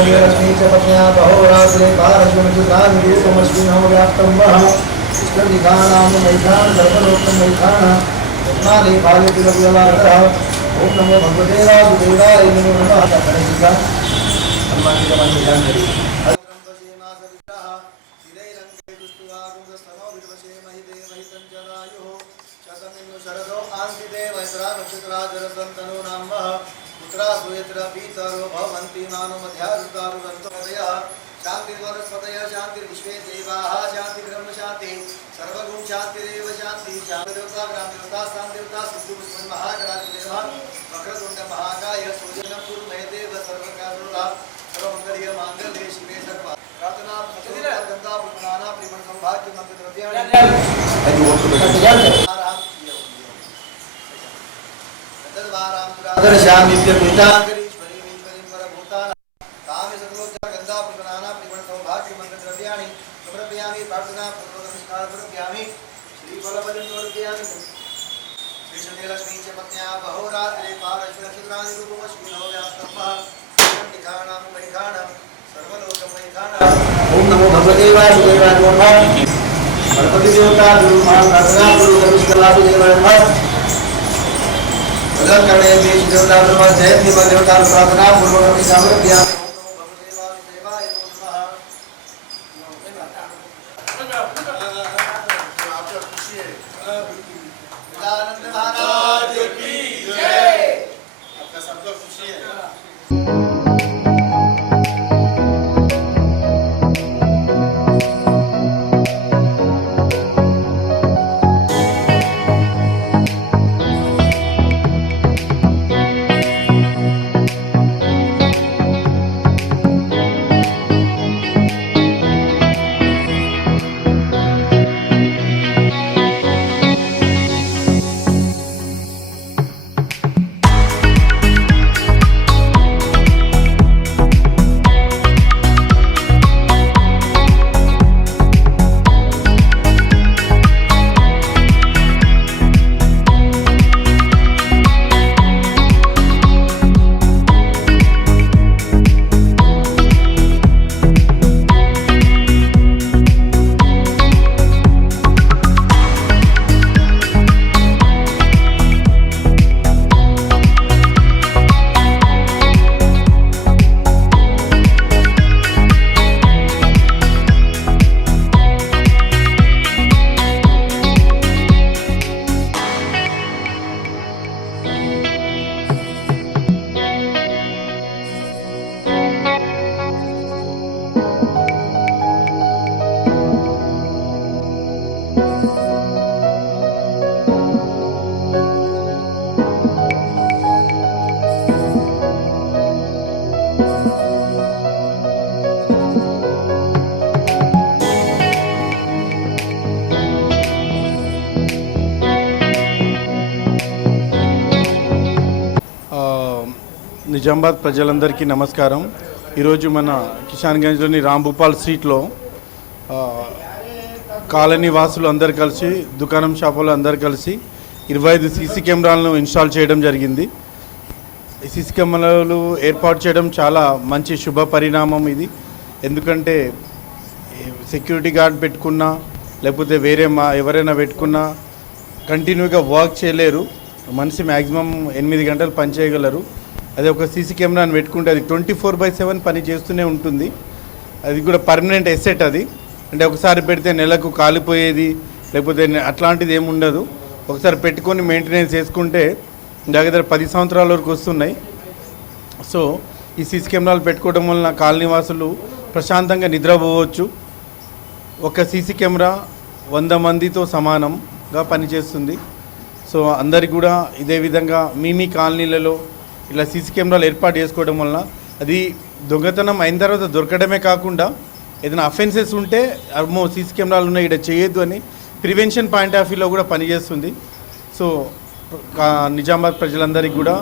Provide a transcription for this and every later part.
लक्ष्मी च पत्न्या बहोरात्रे पारश्वमित्रादिरूपमस्मिनो व्याप्तं वः कृष्णनिधानां मैथान् सर्वलोकं मैथान् रत्नानि बाल्यतिलव्यलाकरः ओम नमो भगवते वासुदेवाय नमो नमः। गणेशा हनुमान जी का मंत्र ध्यान करिए। शांति वनस्पतय शांति विश्वे देवाः शांति ब्रह्म शांति सर्वगुण शांति देव शांति शांति देवता ग्राम देवता स्थान देवता सिद्धि पुष्पन महागणाधिपति देव वक्रतुंड महाकाय सूर्यनम गुरु महे देव सर्वकार्यदा सर्वमंगल्य मांगल्ये शिवे सर्व प्रार्थना गंगा पुष्पनाना प्रिमण सौभाग्य मंत्र द्रव्याणि शांति पितांगरी प्रार्थना पूर्वक नमस्कार प्रभयामि श्री बलबलिं प्रभयामि श्री लक्ष्मी च पत्न्या बहोरात्रे पारश्वरचित्राणि रूपमस्मिनो व्याप्तं वः निखाणां मैखाणां सर्वलोकं मैखाणां। ओम नमो भगवते वासुदेवाय नमः। गणपति देवता गुरु प्रार्थना पूर्वक नमस्कार देवाय नमः। प्रदान करने देश देवता नमः जयंती देवता प्रार्थना पूर्वक नमस्कार प्रभयामि। నిజామాబాద్ ప్రజలందరికీ నమస్కారం. ఈరోజు మన కిషాన్గంజ్లోని రాంభూపాల్ స్ట్రీట్లో కాలనీ వాసులు అందరు కలిసి దుకాణం షాపులు అందరు కలిసి 25 సీసీ కెమెరాలను ఇన్స్టాల్ చేయడం జరిగింది. ఈ సీసీ కెమెరాలు ఏర్పాటు చేయడం చాలా మంచి శుభ పరిణామం ఇది. ఎందుకంటే సెక్యూరిటీ గార్డ్ పెట్టుకున్నా లేకపోతే వేరే ఎవరైనా పెట్టుకున్నా కంటిన్యూగా వర్క్ చేయలేరు. మనిషి మ్యాక్సిమం 8 గంటలు పని చేయగలరు. అదే ఒక సీసీ కెమెరాని పెట్టుకుంటే అది 24/7 పని చేస్తూనే ఉంటుంది. అది కూడా పర్మనెంట్ ఎసెట్. అది అంటే ఒకసారి పెడితే నెలకు కాలిపోయేది లేకపోతే అట్లాంటిది ఏమి ఉండదు. ఒకసారి పెట్టుకొని మెయింటెనెన్స్ చేసుకుంటే దగ్గర 10 సంవత్సరాల వరకు వస్తున్నాయి. సో ఈ సీసీ కెమెరాలు పెట్టుకోవడం వలన కాలనీ వాసులు ప్రశాంతంగా నిద్రపోవచ్చు. ఒక సీసీ కెమెరా 100 మందితో సమానంగా పనిచేస్తుంది. సో అందరికి కూడా ఇదే విధంగా మీ కాలనీలలో ఇలా సీసీ కెమెరాలు ఏర్పాటు చేసుకోవడం వలన అది దొంగతనం అయిన తర్వాత దొరకడమే కాకుండా ఏదైనా అఫెన్సెస్ ఉంటే అమ్మో సీసీ కెమెరాలు ఉన్నాయి ఇక్కడ చేయొద్దు అని ప్రివెన్షన్ పాయింట్ ఆఫ్ వ్యూలో కూడా పనిచేస్తుంది. సో నిజామాబాద్ ప్రజలందరికీ కూడా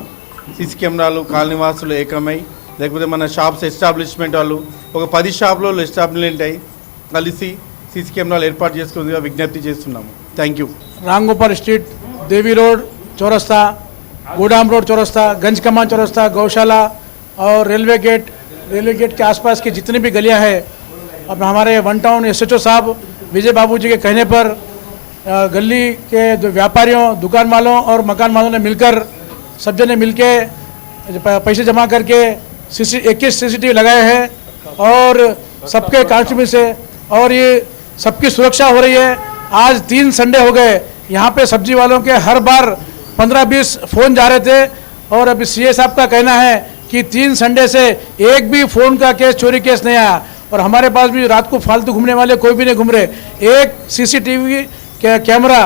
సీసీ కెమెరాలు కాలనీవాసులు ఏకమై లేకపోతే మన షాప్స్ ఎస్టాబ్లిష్మెంట్ వాళ్ళు ఒక 10 షాపులో ఎస్టాబ్లిష్మెంట్ అయ్యి కలిసి సీసీ కెమెరాలు ఏర్పాటు చేసుకుందిగా విజ్ఞప్తి చేస్తున్నాము. Thank you. Ramgopal street, Devi road Chowrasta, गोडाम road चौरस्ता, गंज कमान चौरस्ता, गौशाला और रेलवे गेट रेलवे गेट के आसपास की जितनी भी गलियां हैं, अब हमारे वन टाउन एसएचओ साहब विजय बाबू जी के कहने पर गली के जो व्यापारियों, दुकान वालों और मकान वालों ने मिलकर, सब जने मिलके पैसे जमा करके 21 CCTV लगाए हैं और सबके कांस्टेबल से, और ये सबकी सुरक्षा हो रही है। आज 3 संडे हो गए, यहाँ पे सब्जी वालों के हर बार 15-20 फ़ोन जा रहे थे, और अभी सीए साहब का कहना है कि 3 संडे से एक भी फ़ोन का केस, चोरी केस नहीं आया, और हमारे पास भी रात को फालतू घूमने वाले कोई भी नहीं घूम रहे। एक CCTV कैमरा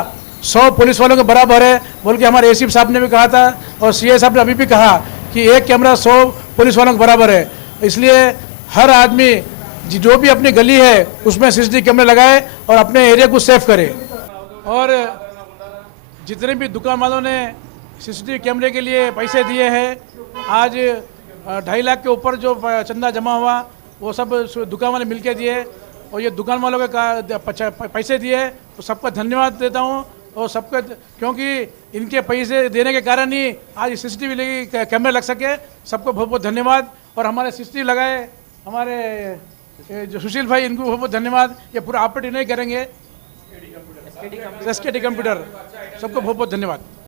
100 पुलिस वालों के बराबर है बोल के हमारे एसीपी साहब ने भी कहा था, और सीए साहब ने अभी भी कहा कि एक कैमरा 100 पुलिस वालों के बराबर है। इसलिए हर आदमी जो भी अपनी गली है उसमें CCTV कैमरे लगाए और अपने एरिया को सेफ करे। और जितने भी दुकान वालों ने CCTV कैमरे के लिए पैसे दिए हैं, आज 2.5 लाख के ऊपर जो चंदा जमा हुआ वो सब दुकान वाले मिलके दिए, और ये दुकान वालों के पैसे दिए तो सबका धन्यवाद देता हूँ। और सबका, क्योंकि इनके पैसे देने के कारण ही आज CCTV कैमरे लग सके। सबको बहुत बहुत धन्यवाद। और हमारे CCTV लगाए हमारे जो सुशील भाई, इनको बहुत बहुत धन्यवाद। ये पूरा ऑपरेट नहीं करेंगे, SKD कंप्यूटर, सबको बहुत बहुत धन्यवाद।